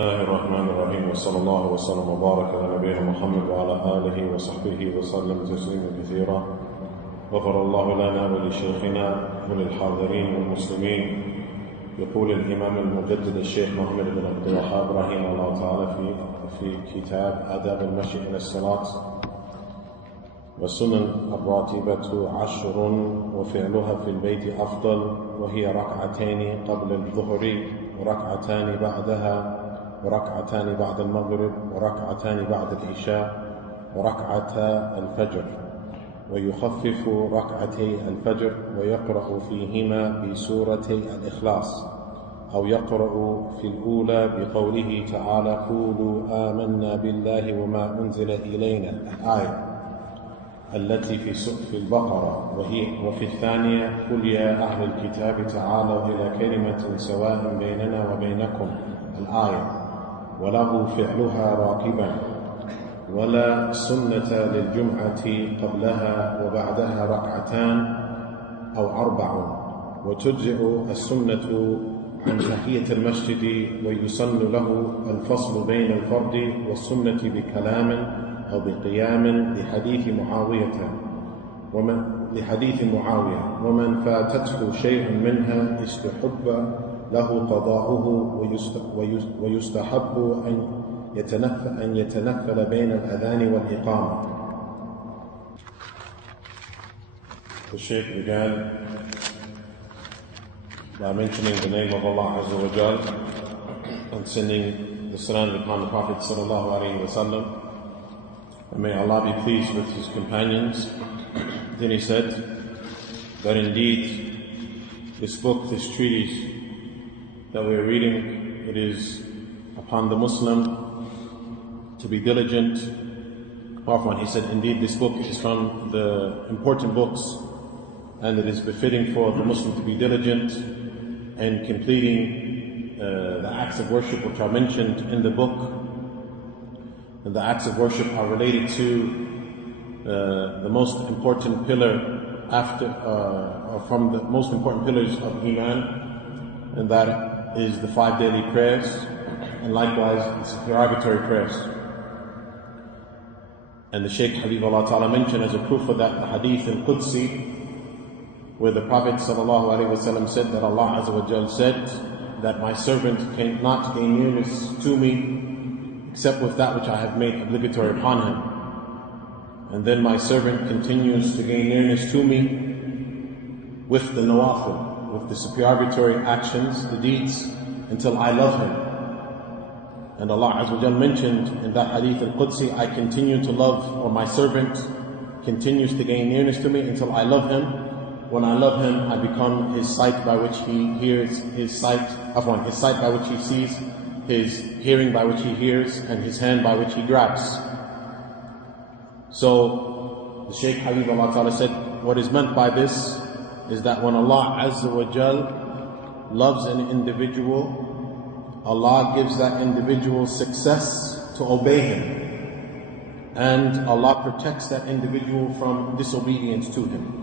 الله الرحمن الرحيم وصلى الله وسلم وبارك على نبينا محمد وعلى آله وصحبه وسلم تسليما كثيرا. غفر الله لنا ولشيخنا وللحاضرين والمسلمين. يقول الإمام المجدد الشيخ محمد بن عبدالوهاب رحمه الله تعالى في كتاب آداب المشي إلى الصلاة: والسنن الراتبة 10 وفعلها في البيت أفضل، وهي ركعتين قبل الظهر وركعتان بعدها وركعتان بعد المغرب وركعتان بعد العشاء وركعتا الفجر، ويخفف ركعتي الفجر ويقرأ فيهما بسورتي الإخلاص، أو يقرأ في الأولى بقوله تعالى: قولوا آمنا بالله وما أنزل إلينا، الآية التي في البقرة، وفي الثانية: قل يا أهل الكتاب تعالوا إلى كلمة سواء بيننا وبينكم، الآية، وله فعلها راكبا، ولا سنة للجمعة قبلها وبعدها ركعتان أو 4، وتجزئ السنة عن تحية المسجد، ويسن له الفصل بين الفرض والسنة بكلام أو بقيام لحديث معاوية، ومن فاتته شيء منها استحب له قضاؤه، ويستحب أن يتنفل بين الأذان والإقامة. The Shaykh began by mentioning the name of Allah Azza wa Jal and sending the salam upon the Prophet sallallahu alaihi wasallam, and may Allah be pleased with his companions. Then he said that indeed this book, this treatise that we are reading, it is upon the Muslim to be diligent. He said, indeed this book is from the important books, and it is befitting for the Muslim to be diligent in completing the acts of worship which are mentioned in the book. And the acts of worship are related to the most important pillar from the most important pillars of Iman, and that is the 5 daily prayers, and likewise the supererogatory prayers. And the Shaykh Habibullah Ta'ala mentioned as a proof of that the Hadith al-Qudsi, where the Prophet ﷺ said that Allah Azza wa Jal said that my servant cannot gain nearness to me except with that which I have made obligatory upon him. And then my servant continues to gain nearness to me with the nawafil, with the supererogatory actions, the deeds, until I love him. And Allah Azza wa Jal mentioned in that Hadith al-Qudsi, I continue to love, or my servant continues to gain nearness to me until I love him. When I love him, I become his sight by which he hears, his sight by which he sees, his hearing by which he hears, and his hand by which he grabs. So the Shaykh Habibullah Ta'ala said, what is meant by this is that when Allah Azza wa Jal loves an individual, Allah gives that individual success to obey him, and Allah protects that individual from disobedience to him.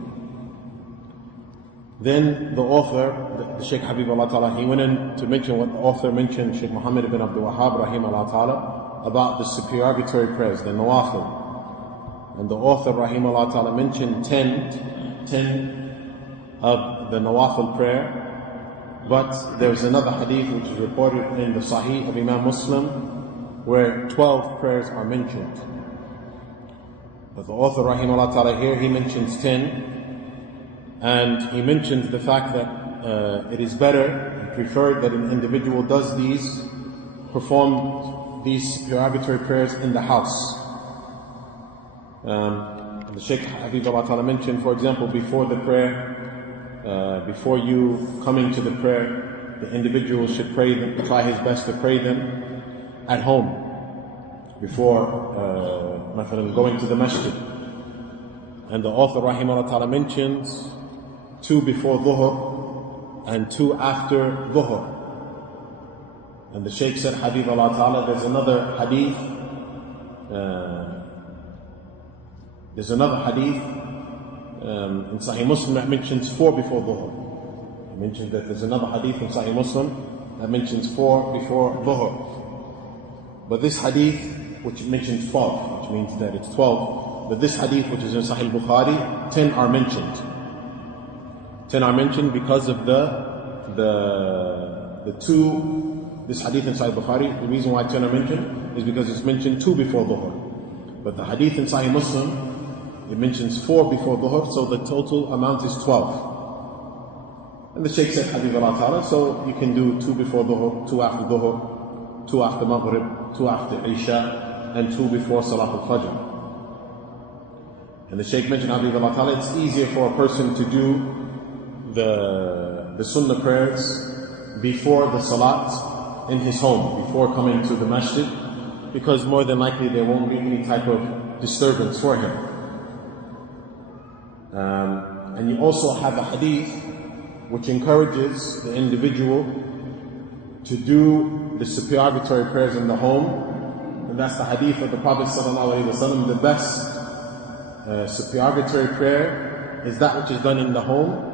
Then the author, the Shaykh Habibullah Ta'ala, he went in to mention what the author mentioned, Shaykh Muhammad ibn Abdulwahhab rahimahullah Ta'ala, about the supererogatory prayers, the nawafil. And the author rahimahullah Ta'ala mentioned 10 of the nawafil prayer. But there's another hadith which is reported in the Sahih of Imam Muslim where 12 prayers are mentioned. But the author rahimahullah Ta'ala here, he mentions 10. And he mentions the fact that it is better and preferred that an individual does perform these supererogatory prayers in the house. The Shaykh Habibullah Ta'ala mentioned, for example, before the prayer, before you coming to the prayer, the individual should pray them, try his best to pray them at home before going to the masjid. And the author rahimahullah Ta'ala mentions 2 before Dhuhr and 2 after Dhuhr. And the Shaykh said, Habibullah Ta'ala, there's another hadith in Sahih Muslim that mentions 4 before Dhuhr. I mentioned that there's another hadith in Sahih Muslim that mentions 4 before Dhuhr. But this hadith, which mentions 12, which means that it's 12, but this hadith, which is in Sahih Bukhari, 10 are mentioned. 10 are mentioned because of the two, this hadith in Sahih Bukhari, the reason why 10 are mentioned is because it's mentioned 2 before Dhuhr. But the hadith in Sahih Muslim, it mentions 4 before Dhuhr, so the total amount is 12. And the shaykh said, Habibullah Ta'ala, so you can do 2 before Dhuhr, 2 after Dhuhr, 2 after Maghrib, 2 after Isha, and 2 before Salat al-Fajr. And the shaykh mentioned, Habibullah Ta'ala, it's easier for a person to do the sunnah prayers before the salat in his home, before coming to the masjid, because more than likely there won't be any type of disturbance for him. And you also have a hadith which encourages the individual to do the supererogatory prayers in the home, and that's the hadith of the Prophet ﷺ. The best supererogatory prayer is that which is done in the home,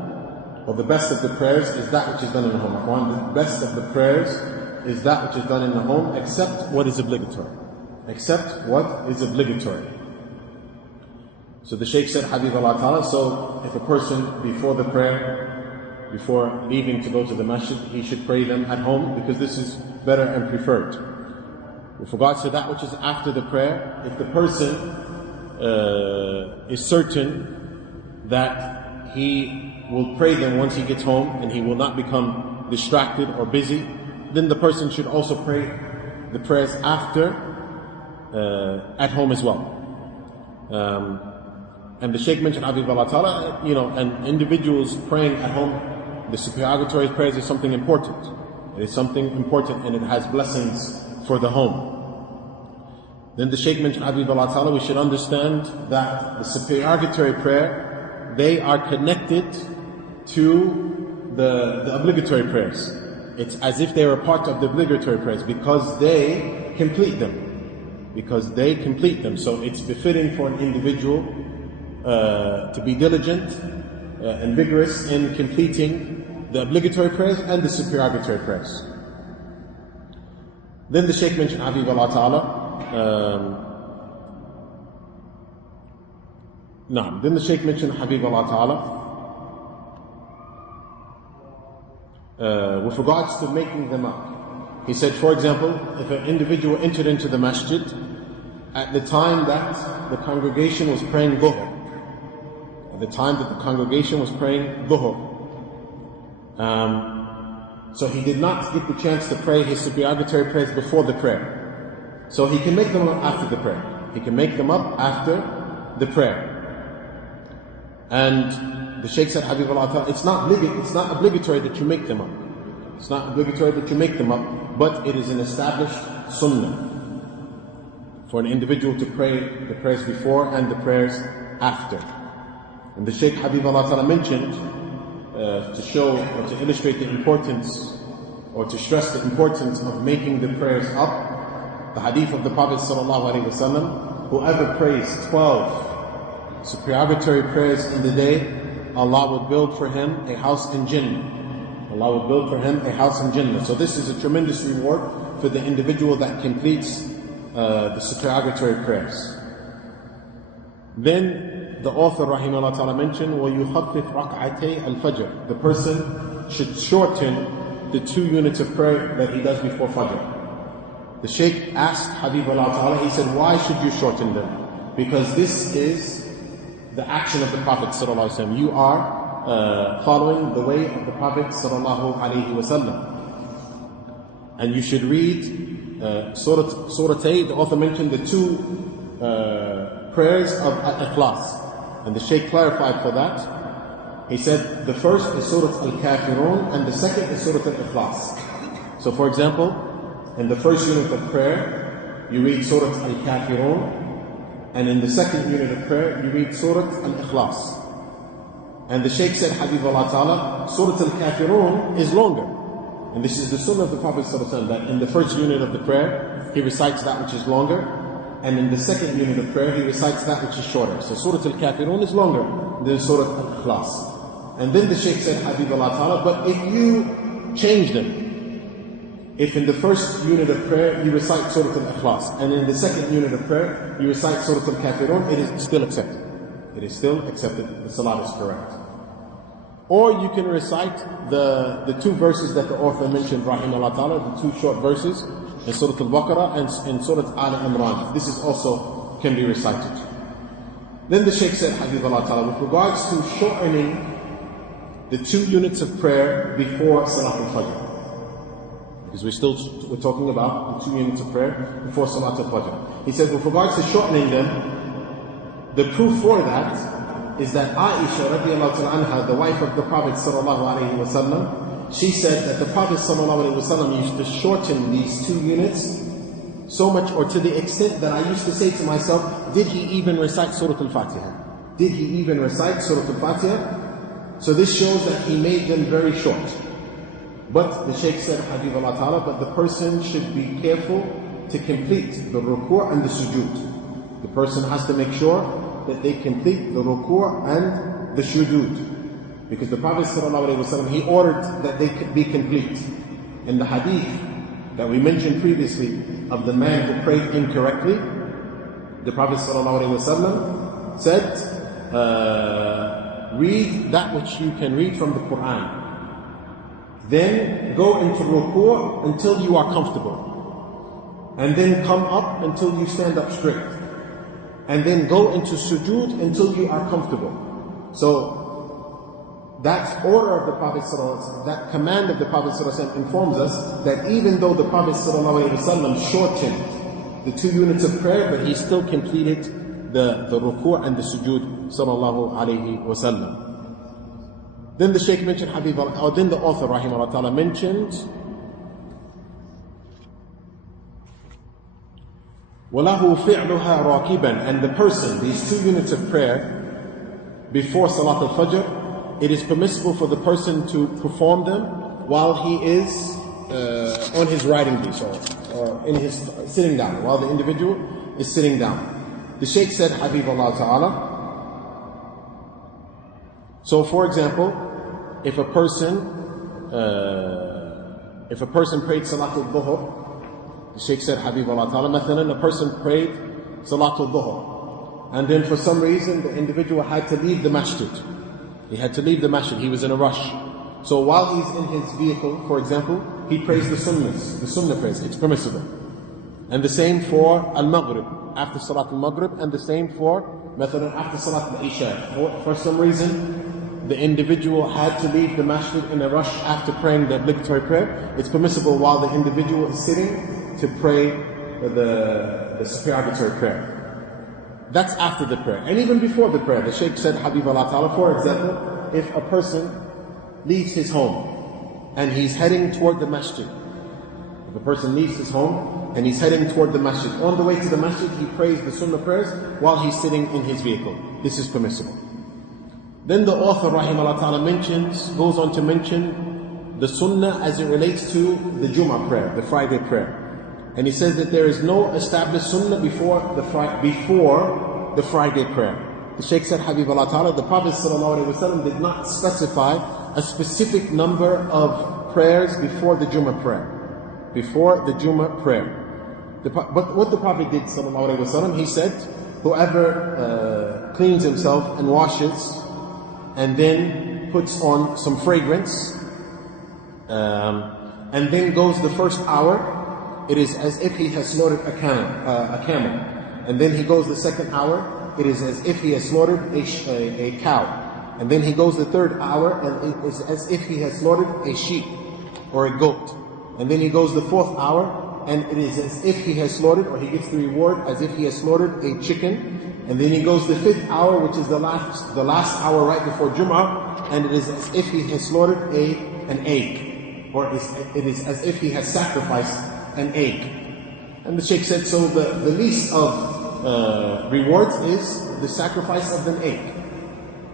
or the best of the prayers is that which is done in the home. The best of the prayers is that which is done in the home, except what is obligatory. Except what is obligatory. So the shaykh said, Habibullah Ta'ala, so if a person before the prayer, before leaving to go to the masjid, he should pray them at home, because this is better and preferred. With regards to that which is after the prayer, if the person is certain that he will pray them once he gets home and he will not become distracted or busy, then the person should also pray the prayers after at home as well. And the shaykh mentioned, Habibullah Ta'ala, and individuals praying at home, the supererogatory prayers is something important. It is something important, and it has blessings for the home. Then the shaykh mentioned, Habibullah Ta'ala, we should understand that the supererogatory prayer, they are connected to the obligatory prayers. It's as if they were part of the obligatory prayers, because they complete them. So it's befitting for an individual to be diligent and vigorous in completing the obligatory prayers and the supererogatory prayers. Then the shaykh mentioned, Habibullah Ta'ala, Then the shaykh mentioned, Habibullah Ta'ala, with regards to making them up. He said, for example, if an individual entered into the masjid at the time that the congregation was praying Dhuhr, so he did not get the chance to pray his supererogatory prayers before the prayer. So he can make them up after the prayer. And the shaykh said, Habibullah Ta'ala, it's not obligatory that you make them up. But it is an established sunnah for an individual to pray the prayers before and the prayers after. And the shaykh Habibullah Ta'ala mentioned, to show or to illustrate the importance, or to stress the importance of making the prayers up, the hadith of the Prophet ﷺ, whoever prays 12 supererogatory prayers in the day, Allah will build for him a house in Jannah. So this is a tremendous reward for the individual that completes the supererogatory prayers. Then the author rahimahullah ta'ala mentioned, وَيُخَفِّفْ رَكْعَتَيْ الْفَجْرِ. The person should shorten the 2 units of prayer that he does before Fajr. The shaykh asked Habibullah Ta'ala, he said, why should you shorten them? Because this is the action of the Prophet sallallahu alaihi wasallam. You are following the way of the Prophet sallallahu alaihi wasallam. And you should read Suratay. The author mentioned the 2 prayers of Al-Ikhlas. And the shaykh clarified for that. He said the first is Surah Al-Kafirun and the second is Surah Al-Ikhlas. So for example, in the first unit of prayer, you read Surah Al-Kafirun, and in the second unit of prayer, you read Surah Al-Ikhlas. And the shaykh said, Habibullah Ta'ala, Surah Al-Kafirun is longer. And this is the sunnah of the Prophet ﷺ, that in the first unit of the prayer, he recites that which is longer, and in the second unit of prayer, he recites that which is shorter. So Surah Al-Kafirun is longer than Surah Al-Ikhlas. And then the shaykh said, Habibullah Ta'ala, but if you change them, if in the first unit of prayer you recite Surah Al-Ikhlas, and in the second unit of prayer you recite Surah Al-Kafirun, it is still accepted. It is still accepted. The salat is correct. Or you can recite the two verses that the author mentioned, rahimahullah ta'ala, the two short verses in Surah Al-Baqarah and in Surah Al-Imran. This is also can be recited. Then the Shaykh said, Hafidhullah ta'ala, with regards to shortening the 2 units of prayer before Salat al-Fajr. Because we're talking about the 2 units of prayer before Salat al-Fajr. He said, with regards to shortening them, the proof for that is that Aisha radiallahu ta'ala anha, the wife of the Prophet sallallahu alayhi wa sallam, she said that the Prophet sallallahu alayhi wa sallam used to shorten these 2 units so much, or to the extent that I used to say to myself, did he even recite Surah Al-Fatiha? Did he even recite Surah Al-Fatiha? So this shows that he made them very short. But the Shaykh said, Hafidhullah ta'ala, but the person should be careful to complete the ruku' and the sujood. The person has to make sure that they complete the ruku' and the sujood. Because the Prophet ﷺ, he ordered that they be complete. In the hadith that we mentioned previously of the man who prayed incorrectly, the Prophet ﷺ said, read that which you can read from the Quran. Then go into ruku' until you are comfortable. And then come up until you stand up straight. And then go into sujood until you are comfortable. So that order of the Prophet ﷺ, that command of the Prophet ﷺ informs us that even though the Prophet ﷺ shortened the 2 units of prayer, but he still completed the ruku' and the sujood sallallahu alayhi wa sallam. Then the Shaykh mentioned, then the author rahimahullah ta'ala mentioned, وَلَهُ فِعْلُهَا رَاكِبًا, and the person, these 2 units of prayer before Salat al-Fajr, it is permissible for the person to perform them while he is on his riding beast, or in his sitting down, while the individual is sitting down. The Shaykh said, Habibullah ta'ala, so for example, if a person prayed Salat al-Dhuhr, the Shaykh said, Habibullah ta'ala, mathalan, a person prayed Salat al-Dhuhr, and then for some reason the individual had to leave the masjid. He had to leave the masjid, he was in a rush. So while he's in his vehicle, for example, he prays the sunnah prayers, it's permissible. And the same for al-Maghrib, after Salat al-Maghrib, and the same for, mathalan, after Salat al-Isha. For some reason, the individual had to leave the masjid in a rush after praying the obligatory prayer. It's permissible while the individual is sitting to pray the supererogatory prayer. That's after the prayer. And even before the prayer, the Shaykh said, Habibullah ta'ala, for example, if a person leaves his home and he's heading toward the masjid, if a person leaves his home and he's heading toward the masjid, on the way to the masjid he prays the sunnah prayers while he's sitting in his vehicle. This is permissible. Then the author rahimahullah ta'ala goes on to mention the sunnah as it relates to the Jummah prayer, the Friday prayer. And he says that there is no established sunnah before the Friday prayer. The Shaykh said, Habibullah ta'ala, the Prophet ﷺ did not specify a specific number of prayers before the Jummah prayer. Before the Jummah prayer. But what the Prophet did ﷺ, he said, whoever cleans himself and washes and then puts on some fragrance and then goes the first hour, it is as if he has slaughtered a camel. And then he goes the second hour, it is as if he has slaughtered a cow. And then he goes the third hour, and it is as if he has slaughtered a sheep or a goat. And then he goes the fourth hour, and it is as if he has slaughtered, or he gets the reward as if he has slaughtered a chicken. And then he goes the fifth hour, which is the last hour right before Jum'ah, and it is as if he has slaughtered an egg, or it is as if he has sacrificed an egg. And the Shaykh said, so the least of rewards is the sacrifice of an egg.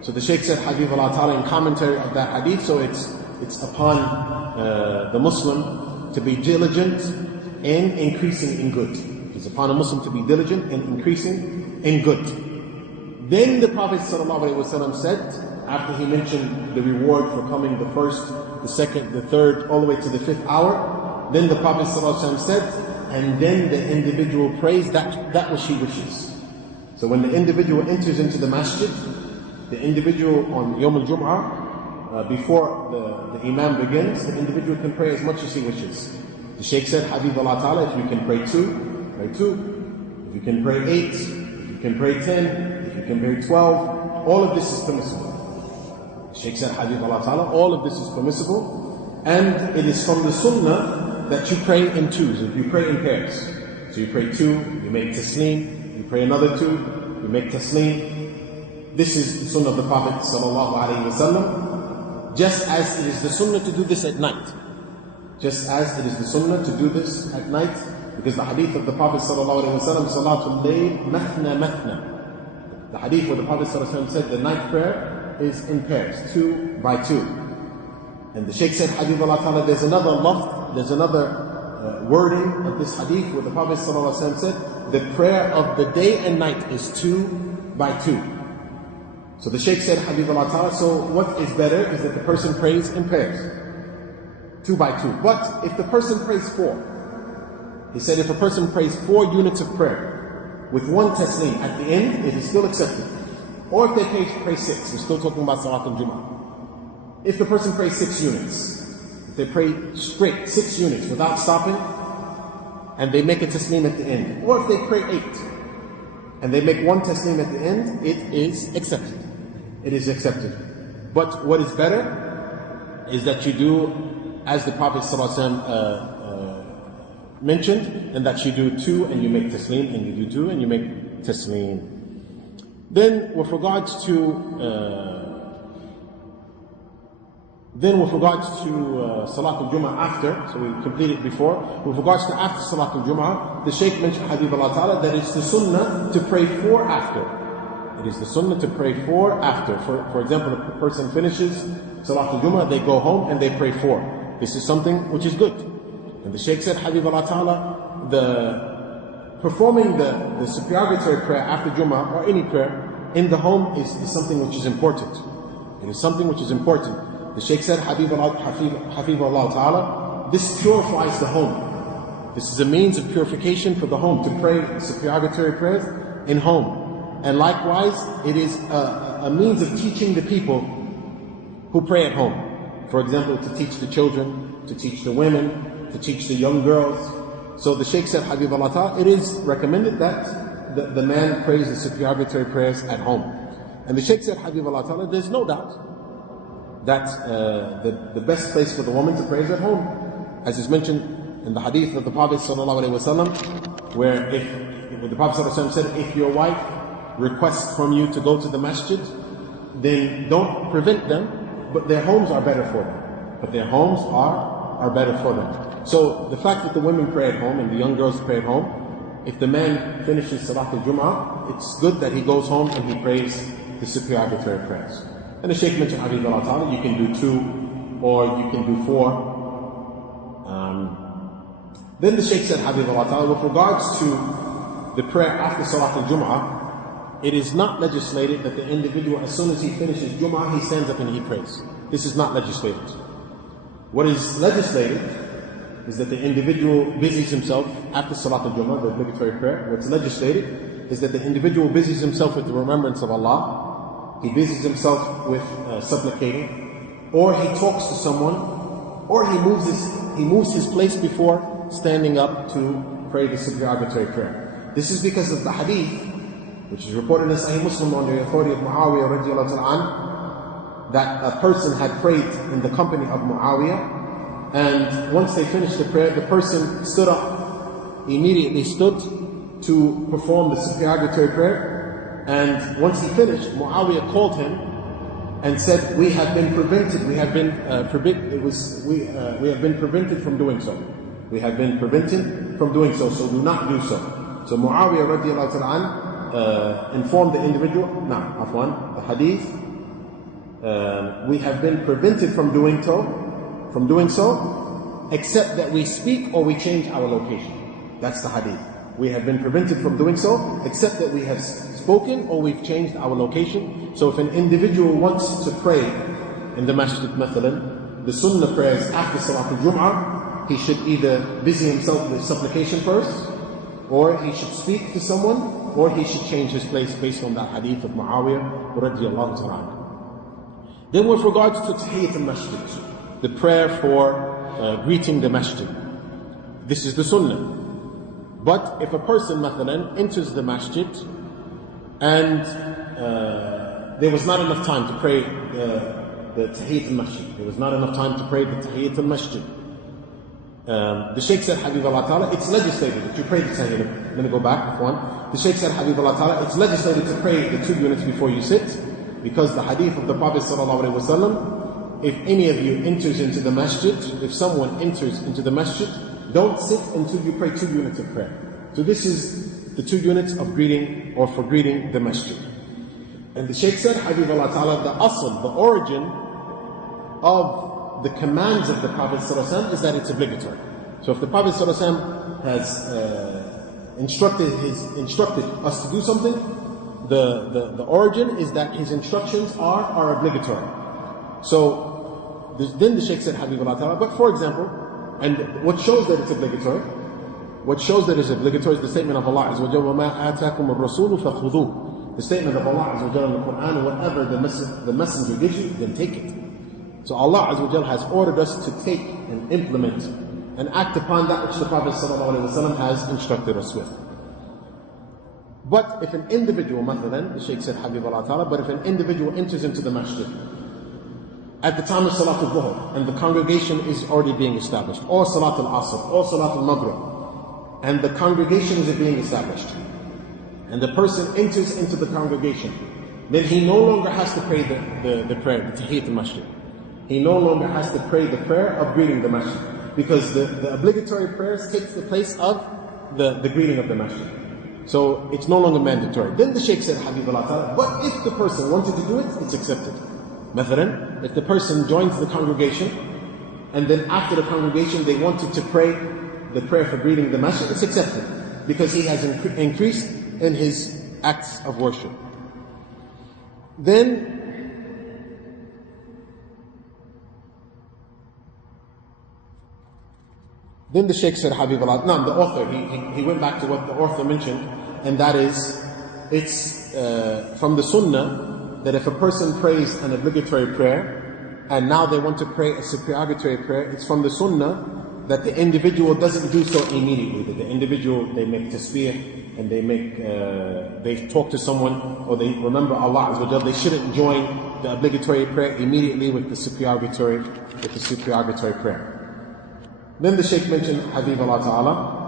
So the Shaykh said, Habibullah ta'ala, in commentary of that hadith, so it's upon the Muslim to be diligent in increasing in good. It's upon a Muslim to be diligent in increasing in good. Then the Prophet ﷺ said, after he mentioned the reward for coming the first, the second, the third, all the way to the fifth hour, Then the Prophet ﷺ said, and then the individual prays that which he wishes. So when the individual enters into the masjid, the individual on Yawm al-Jum'ah, before the Imam begins, the individual can pray as much as he wishes. The Shaykh said, Habib Allah Ta'ala, if you can pray 2, pray 2. If you can pray 8, if you can pray 10, if you can pray 12, all of this is permissible. The Shaykh said, Habib Allah Ta'ala, all of this is permissible. And it is from the sunnah that you pray in twos, if you pray in pairs. So you pray 2, you make taslim, you pray another 2, you make taslim. This is the sunnah of the Prophet ﷺ, just as it is the sunnah to do this at night. Just as it is the sunnah to do this at night, because the hadith of the Prophet ﷺ, Salatul Layl, Mathna Mathna. The hadith where the Prophet ﷺ said the night prayer is in pairs, 2 by 2. And the Shaykh said, Habib Allah Ta'ala, there's another lafz, there's another wording of this hadith where the Prophet ﷺ said, the prayer of the day and night is 2 by 2. So the Shaykh said, Habib Allah Ta'ala, so what is better is that the person prays in pairs, 2 by 2. But if the person prays 4, he said if a person prays 4 units of prayer with 1 taslim at the end, it is still accepted. Or if they pray 6, we're still talking about Salat al-Jum'ah. If the person prays 6 units, if they pray straight 6 units without stopping, and they make a taslim at the end, or if they pray 8, and they make 1 taslim at the end, it is accepted. It is accepted. But what is better is that you do as the Prophet ﷺ mentioned, and that you do 2 and you make taslim, and you do 2 and you make taslim. Then with regards to Salat al-Jum'ah after, so we completed before, with regards to after Salat al-Jum'ah, the Shaykh mentioned, Habib Allah Ta'ala, that it's the sunnah to pray 4 after. It is the sunnah to pray 4 after. For example, if a person finishes Salat al-Jum'ah, they go home and they pray 4. This is something which is good. And the Shaykh said, Habib Allah Ta'ala, performing the supererogatory prayer after Jum'ah or any prayer in the home is something which is important. It is something which is important. The Shaykh said, Habib Allah Ta'ala, this purifies the home. This is a means of purification for the home, to pray supererogatory prayers in home. And likewise, it is a means of teaching the people who pray at home. For example, to teach the children, to teach the women, to teach the young girls. So the Shaykh said, Habib Allah Ta'ala, it is recommended that the man prays the supererogatory prayers at home. And the Shaykh said, Habib Allah Ta'ala, there's no doubt that the best place for the woman to pray is at home. As is mentioned in the hadith of the Prophet ﷺ, where the Prophet ﷺ said, if your wife requests from you to go to the masjid, then don't prevent them, but their homes are better for them. But their homes are better for them. So the fact that the women pray at home and the young girls pray at home, if the man finishes Salat al-Jum'ah, it's good that he goes home and he prays the supererogatory prayers. And the Shaykh mentioned, Habib Allah Ta'ala, you can do 2 or you can do 4. Then the Shaykh said, Habib Allah Ta'ala, with regards to the prayer after Salat al-Jum'ah, it is not legislated that the individual, as soon as he finishes Jum'ah, he stands up and he prays. This is not legislated. What is legislated is that the individual busies himself after Salat al-Jum'ah, the obligatory prayer. What's legislated is that the individual busies himself with the remembrance of Allah. He busies himself with supplicating, or he talks to someone, or he moves his place before standing up to pray the supererogatory prayer. This is because of the hadith, which is reported in Sahih Muslim on the authority of Muawiyah radiallahu ta'ala, that a person had prayed in the company of Muawiyah, and once they finished the prayer, the person stood up, immediately stood to perform the supererogatory prayer. And once he finished, Muawiyah called him and said, we have been prevented from doing so. We have been prevented from doing so, so do not do so. So Muawiyah radiallahu ta'ala informed the individual, the hadith, we have been prevented from doing so, except that we speak or we change our location. That's the hadith. We have been prevented from doing so, except that we have spoken or we've changed our location. So if an individual wants to pray in the masjid, mathalan, the sunnah prayers after Salat al-Jum'ah, he should either busy himself with supplication first, or he should speak to someone, or he should change his place based on that hadith of Muawiyah radiallahu ta'ala. Then with regards to Tahiyyat al-Masjid, the prayer for greeting the masjid, this is the sunnah. But if a person, mathalan, enters the masjid and there was not enough time to pray the Tahiyyat al-Masjid, there was not enough time to pray the Tahiyyat al-Masjid, the Shaykh said, Habibullah Ta'ala, it's legislated that you pray the Tahiyyat. I'm going to go back one. The Shaykh said, Habibullah Ta'ala, it's legislated to pray the 2 units before you sit, because the hadith of the Prophet Sallallahu Alaihi Wasallam, if any of you enters into the masjid, if someone enters into the masjid, don't sit until you pray 2 units of prayer. So this is the 2 units of greeting, or for greeting the masjid. And the Shaykh said, Habibullah Ta'ala, the asl, the origin of the commands of the Prophet ﷺ is that it's obligatory. So if the Prophet ﷺ has instructed us to do something, the origin is that his instructions are obligatory. So then the Shaykh said, Habibullah Ta'ala, but for example, and what shows that it's obligatory, is the statement of Allah Azza wa Jalla, وَمَا آتَاكُمُ الرَّسُولُ فَخُذُوهُ. The statement of Allah Azza wa Jalla in the Quran, whatever the messenger gives you, then take it. So Allah Azza wa Jalla has ordered us to take and implement and act upon that which the Prophet ﷺ has instructed us with. But if an individual, mathalan, the Shaykh said, Habibullah Ta'ala, but if an individual enters into the masjid at the time of Salat al-Dhuhr, and the congregation is already being established, or Salat al-Asr, or Salat al-Maghrib, and the congregation is being established, and the person enters into the congregation, then he no longer has to pray the prayer, the Tahiyyat al-Masjid. He no longer has to pray the prayer of greeting the masjid, because the obligatory prayers takes the place of the greeting of the masjid. So it's no longer mandatory. Then the Shaykh said, Habibullah Ta'ala, but if the person wanted to do it, it's accepted. Mathalan, if the person joins the congregation, and then after the congregation they wanted to pray the prayer for greeting the masjid, it's accepted, because he has increased in his acts of worship. Then the Shaykh said, Habibullah, no, the author, he went back to what the author mentioned, and that is, it's from the sunnah that if a person prays an obligatory prayer, and now they want to pray a supererogatory prayer, it's from the sunnah that the individual doesn't do so immediately, that the individual, they make tasbih, and they talk to someone, or they remember Allah Azza wa Jalla, they shouldn't join the obligatory prayer immediately with the supererogatory prayer. Then the Shaykh mentioned, Habibullah Ta'ala,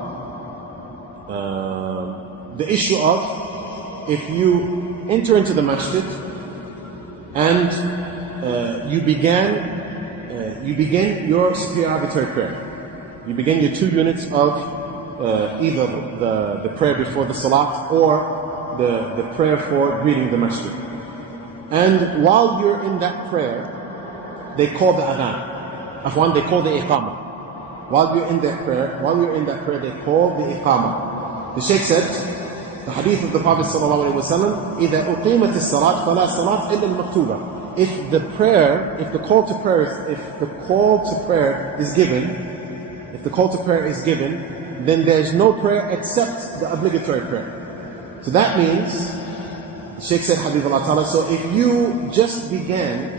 the issue of if you enter into the masjid and you begin your supererogatory prayer. You begin your 2 units of either the prayer before the salat or the prayer for greeting the masjid. And while you're in that prayer, they call the adhan. They call the iqamah. While you're in that prayer, they call the iqamah. The Shaykh said, the hadith of the Prophet sallallahu alaihi wasallam, إِذَا أُقِيمَتِ الصَّلَاةِ فَلَا صَلَاةَ إِلَّا الْمَكْتُوبَةِ. If the call to prayer is given, then there is no prayer except the obligatory prayer. So that means, the Shaykh said, Habibullah Ta'ala, so if you just began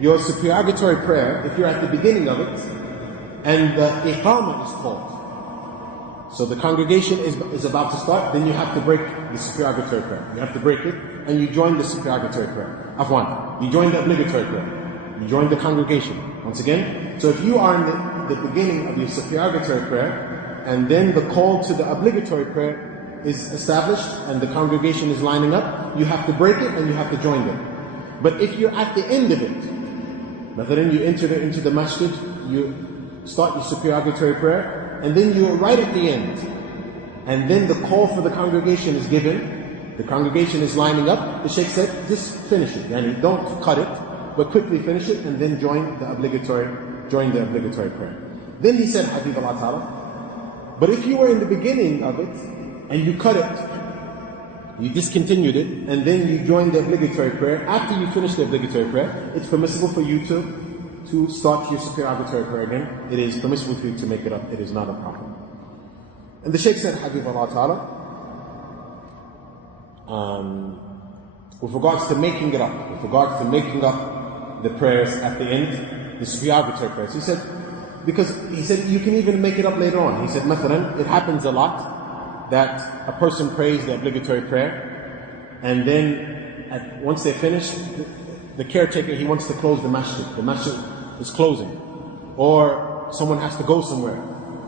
your supererogatory prayer, if you're at the beginning of it, and the iqamah is called, so the congregation is about to start, then you have to break the supererogatory prayer. You have to break it, and you join the supererogatory prayer. You join the obligatory prayer. You join the congregation. Once again, so if you are in the beginning of your supererogatory prayer, and then the call to the obligatory prayer is established, and the congregation is lining up, you have to break it, and you have to join them. But if you're at the end of it, then you enter into the masjid, you start your supererogatory prayer, and then you are right at the end, and then the call for the congregation is given, the congregation is lining up, the Shaykh said, just finish it, yani don't cut it, but quickly finish it, and then join the obligatory prayer. Then he said, Habibullah Ta'ala, but if you were in the beginning of it, and you cut it, you discontinued it, and then you joined the obligatory prayer, after you finish the obligatory prayer, it's permissible for you to to start your supererogatory prayer again, it is permissible for you to make it up. It is not a problem. And the Shaykh said, Habibullah Ta'ala, with regards to making it up, the prayers at the end, the supererogatory prayers, he said, because he said you can even make it up later on. He said, mathalan, it happens a lot that a person prays the obligatory prayer, and then once they finish, the caretaker, he wants to close the masjid. The masjid is closing, or someone has to go somewhere.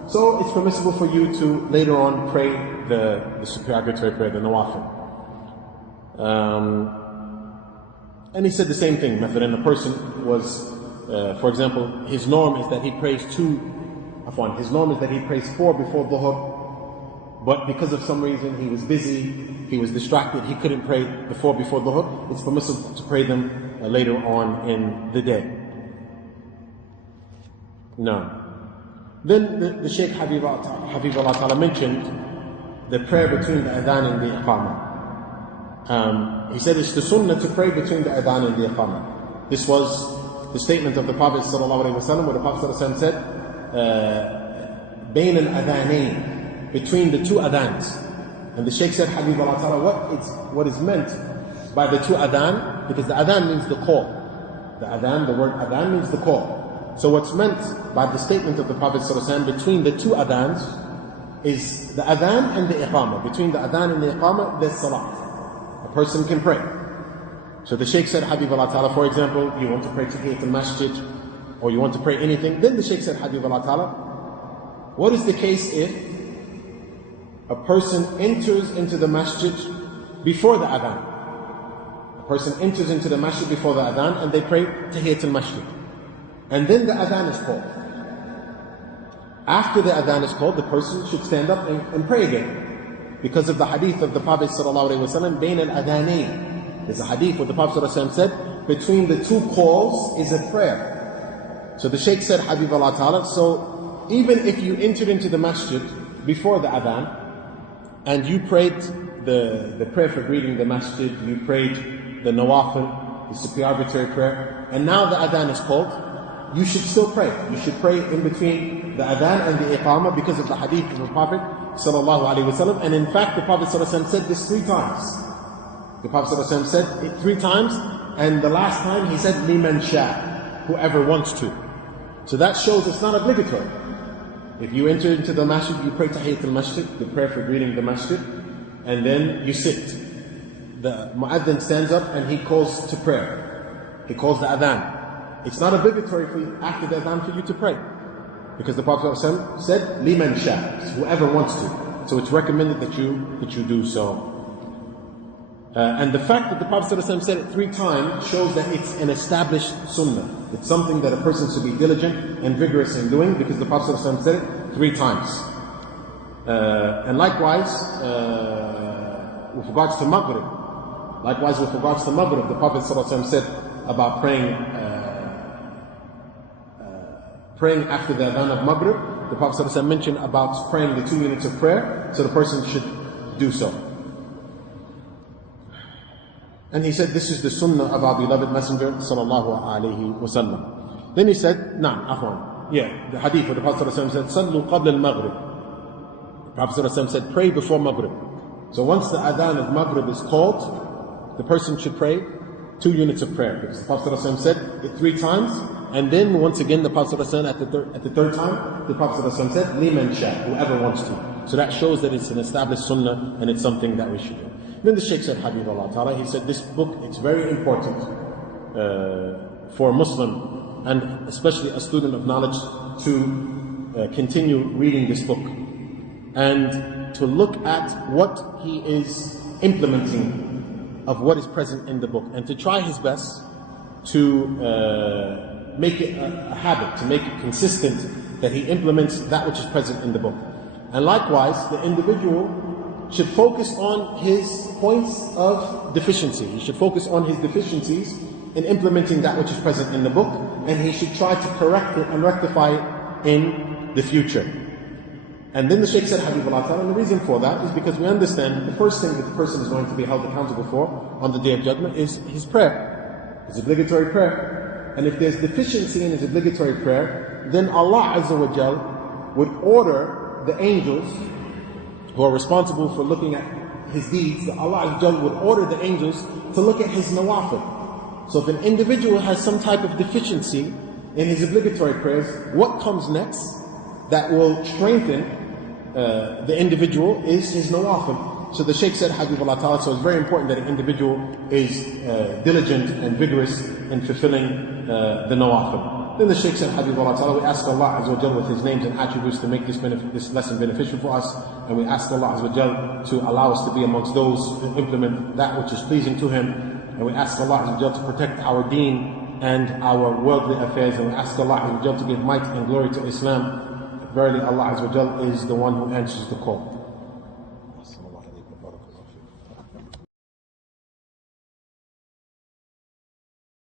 So it's permissible for you to later on pray the supererogatory prayer, the nawafil. And he said the same thing. Mathalan, a person was, for example, his norm is that he prays four before dhuhr, but because of some reason he was busy, he was distracted, he couldn't pray the four before dhuhr. It's permissible to pray them later on in the day. No. Then the Shaykh Habibullah Ta'ala mentioned the prayer between the adhan and the iqamah. He said it's the sunnah to pray between the adhan and the iqamah. This was the statement of the Prophet ﷺ, where the Prophet ﷺ said, "Bain al-adhanayn," between the two adhans. And the Shaykh said, Habibullah Ta'ala, what is meant by the two adhan? Because the adhan means the call. The word adhan means the call. So what's meant by the statement of the Prophet ﷺ between the two adhans is the adhan and the iqamah. Between the adhan and the iqamah, there's salat. A person can pray. So the Shaykh said, Habibullah Ta'ala, for example, you want to pray Tahiyyat al-Masjid, or you want to pray anything. Then the Shaykh said, Habibullah Ta'ala, what is the case if a person enters into the masjid before the adhan? A person enters into the masjid before the adhan and they pray Tahiyyat al-Masjid. And then the adhan is called. After the adhan is called, the person should stand up and pray again. Because of the hadith of the Prophet ﷺ, Bain al-adhanayn. There's a hadith where the Prophet ﷺ said, between the two calls is a prayer. So the Shaykh said, Habibullah Ta'ala, so even if you entered into the masjid before the adhan, and you prayed the prayer for greeting the masjid, you prayed the nawafil, the supererogatory prayer, and now the adhan is called, you should still pray. You should pray in between the adhan and the iqamah because of the hadith of the Prophet ﷺ. And in fact, the Prophet ﷺ said this 3 times. The Prophet ﷺ said it 3 times, and the last time he said, liman sha, whoever wants to. So that shows it's not obligatory. If you enter into the masjid, you pray Tahiyyat al-Masjid, the prayer for greeting the masjid, and then you sit. The mu'adhin stands up and he calls to prayer. He calls the adhan. It's not obligatory for you, after the adhan, for you to pray. Because the Prophet ﷺ said, liman sha, whoever wants to. So it's recommended that you do so. And the fact that the Prophet ﷺ said it 3 times shows that it's an established sunnah. It's something that a person should be diligent and vigorous in doing, because the Prophet ﷺ said it 3 times. And likewise, with regards to Maghrib, the Prophet ﷺ said about praying after the adhan of Maghrib. The Prophet ﷺ mentioned about praying the 2 units of prayer, so the person should do so. And he said, this is the sunnah of our beloved Messenger sallallahu alayhi wa sallam. Then he said, the hadith where the Prophet ﷺ said, Sallu qabla al-Maghrib. The Prophet ﷺ said, pray before Maghrib. So once the adhan of Maghrib is called, the person should pray 2 units of prayer. Because the Prophet ﷺ said it 3 times, and then once again the Prophet ﷺ at the third time, the Prophet ﷺ said, liman sha, whoever wants to. So that shows that it's an established sunnah and it's something that we should do. Then the Shaykh said, Habibullah Ta'ala, he said this book, it's very important for a Muslim and especially a student of knowledge to continue reading this book and to look at what he is implementing of what is present in the book, and to try his best to make it a habit, to make it consistent that he implements that which is present in the book. And likewise, the individual should focus on his points of deficiency. He should focus on his deficiencies in implementing that which is present in the book, and he should try to correct it and rectify it in the future. And then the Shaykh said, Habibullah Ta'ala, and the reason for that is because we understand that the first thing that the person is going to be held accountable for on the Day of Judgment is his prayer, his obligatory prayer. and if there's deficiency in his obligatory prayer, then Allah Azza wa Jal would order the angels who are responsible for looking at his deeds, Allah Azza wa Jal would order the angels to look at his nawafil. So if an individual has some type of deficiency in his obligatory prayers, what comes next that will strengthen the individual is his nawafil. So the Shaykh said, Habibullah Ta'ala, so it's very important that an individual is diligent and vigorous in fulfilling the nawafil. Then the Shaykh said, Habibullah Ta'ala, we ask Allah Azza wa Jal with His names and attributes to make this lesson beneficial for us, and we ask Allah Azza wa Jal to allow us to be amongst those who implement that which is pleasing to Him, and we ask Allah Azza wa Jal to protect our deen and our worldly affairs, and we ask Allah Azza wa Jal to give might and glory to Islam. Verily Allah Azza wa Jal is the one who answers the call.